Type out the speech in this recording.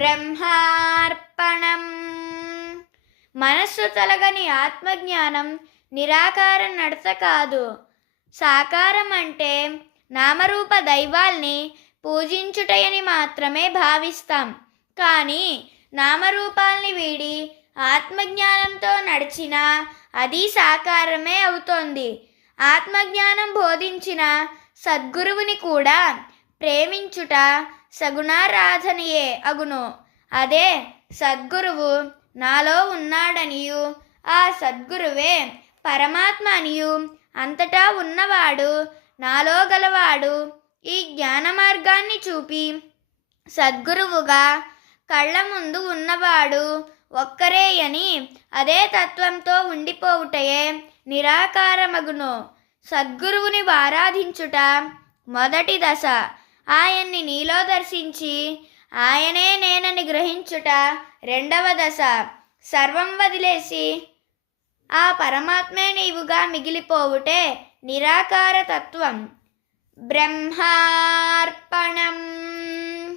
బ్రహ్మార్పణం. మనస్సు తొలగని ఆత్మజ్ఞానం నిరాకార నడత కాదు. సాకారం అంటే నామరూప దైవాల్ని పూజించుటయని మాత్రమే భావిస్తాం. కానీ నామరూపాల్ని వీడి ఆత్మజ్ఞానంతో నడిచినా అది సాకారమే అవుతోంది. ఆత్మజ్ఞానం బోధించిన సద్గురువుని కూడా ప్రేమించుట సగుణారాధనయే అగును. అదే సద్గురువు నాలో ఉన్నాడనియు, ఆ సద్గురువే పరమాత్మ అనియు, అంతటా ఉన్నవాడు నాలో గలవాడు, ఈ జ్ఞాన మార్గాన్ని చూపి సద్గురువుగా కళ్ళ ముందు ఉన్నవాడు ఒక్కరే అని అదే తత్వంతో ఉండిపోవుటయే నిరాకారమగును. సద్గురువుని ఆరాధించుట మొదటి దశ. ఆయన్ని నీలో దర్శించి ఆయనే నేనని గ్రహించుట రెండవ దశ. సర్వం వదిలేసి ఆ పరమాత్మే నీవుగా మిగిలిపోవుటే నిరాకార తత్వం. బ్రహ్మార్పణం.